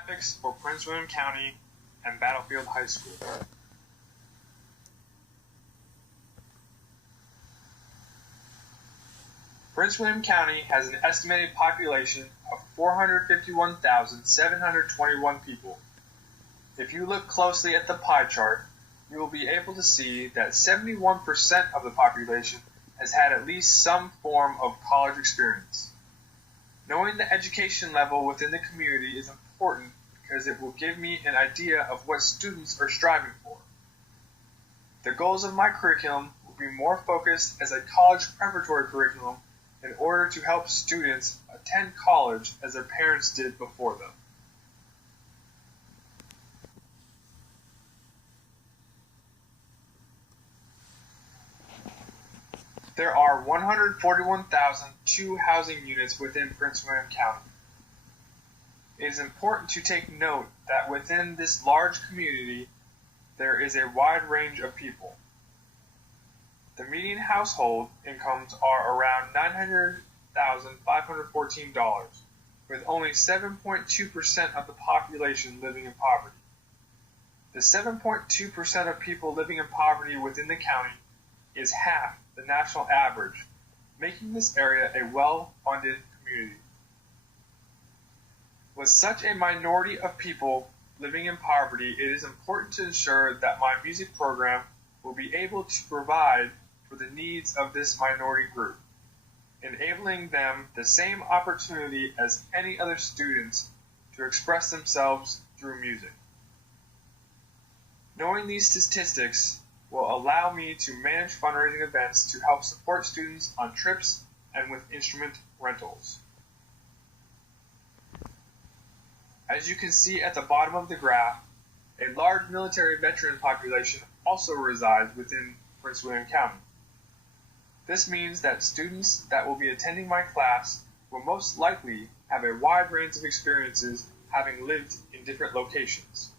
Demographics for Prince William County and Battlefield High School. Prince William County has an estimated population of 451,721 people. If you look closely at the pie chart, you will be able to see that 71% of the population has had at least some form of college experience. Knowing the education level within the community is important because it will give me an idea of what students are striving for. The goals of my curriculum will be more focused as a college preparatory curriculum in order to help students attend college as their parents did before them. There are 141,002 housing units within Prince William County. It is important to take note that within this large community, there is a wide range of people. The median household incomes are around $900,514, with only 7.2% of the population living in poverty. The 7.2% of people living in poverty within the county is half the national average, making this area a well-funded community. With such a minority of people living in poverty, it is important to ensure that my music program will be able to provide for the needs of this minority group, enabling them the same opportunity as any other students to express themselves through music. Knowing these statistics will allow me to manage fundraising events to help support students on trips and with instrument rentals. As you can see at the bottom of the graph, a large military veteran population also resides within Prince William County. This means that students that will be attending my class will most likely have a wide range of experiences having lived in different locations.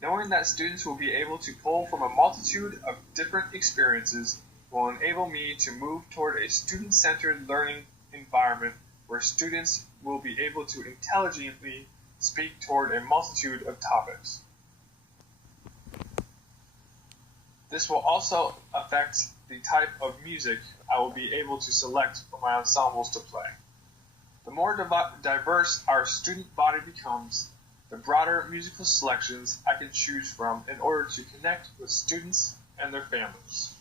Knowing that students will be able to pull from a multitude of different experiences will enable me to move toward a student-centered learning environment where students will be able to intelligently speak toward a multitude of topics. This will also affect the type of music I will be able to select for my ensembles to play. The more diverse our student body becomes, the broader musical selections I can choose from in order to connect with students and their families.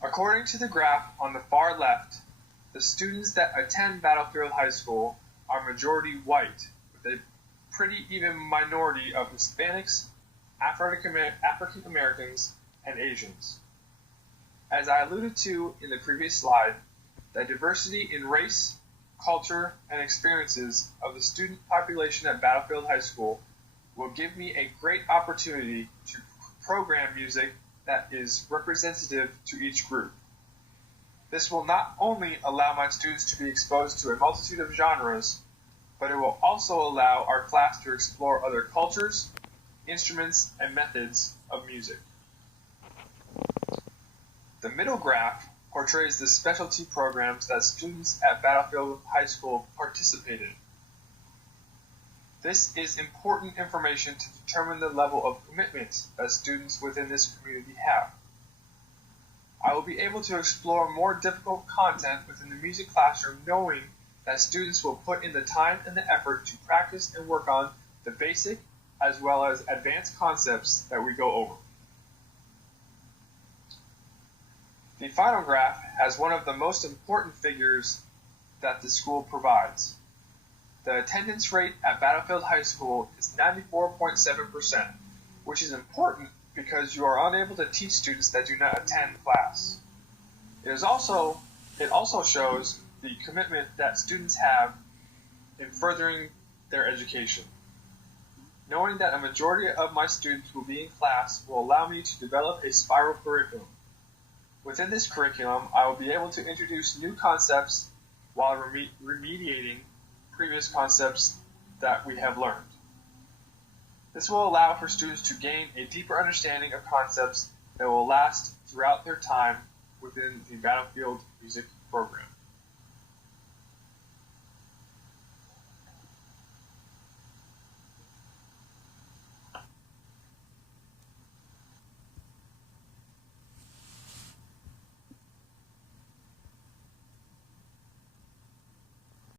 According to the graph on the far left, the students that attend Battlefield High School are majority white, with a pretty even minority of Hispanics, African Americans, and Asians. As I alluded to in the previous slide, the diversity in race, culture, and experiences of the student population at Battlefield High School will give me a great opportunity to program music that is representative to each group. This will not only allow my students to be exposed to a multitude of genres, but it will also allow our class to explore other cultures, instruments, and methods of music. The middle graph portrays the specialty programs that students at Battlefield High School participate in. This is important information to determine the level of commitment that students within this community have. I will be able to explore more difficult content within the music classroom knowing that students will put in the time and the effort to practice and work on the basic as well as advanced concepts that we go over. The final graph has one of the most important figures that the school provides. The attendance rate at Battlefield High School is 94.7%, which is important because you are unable to teach students that do not attend class. It also shows the commitment that students have in furthering their education. Knowing that a majority of my students will be in class will allow me to develop a spiral curriculum. Within this curriculum, I will be able to introduce new concepts while remediating previous concepts that we have learned. This will allow for students to gain a deeper understanding of concepts that will last throughout their time within the Battlefield Music program.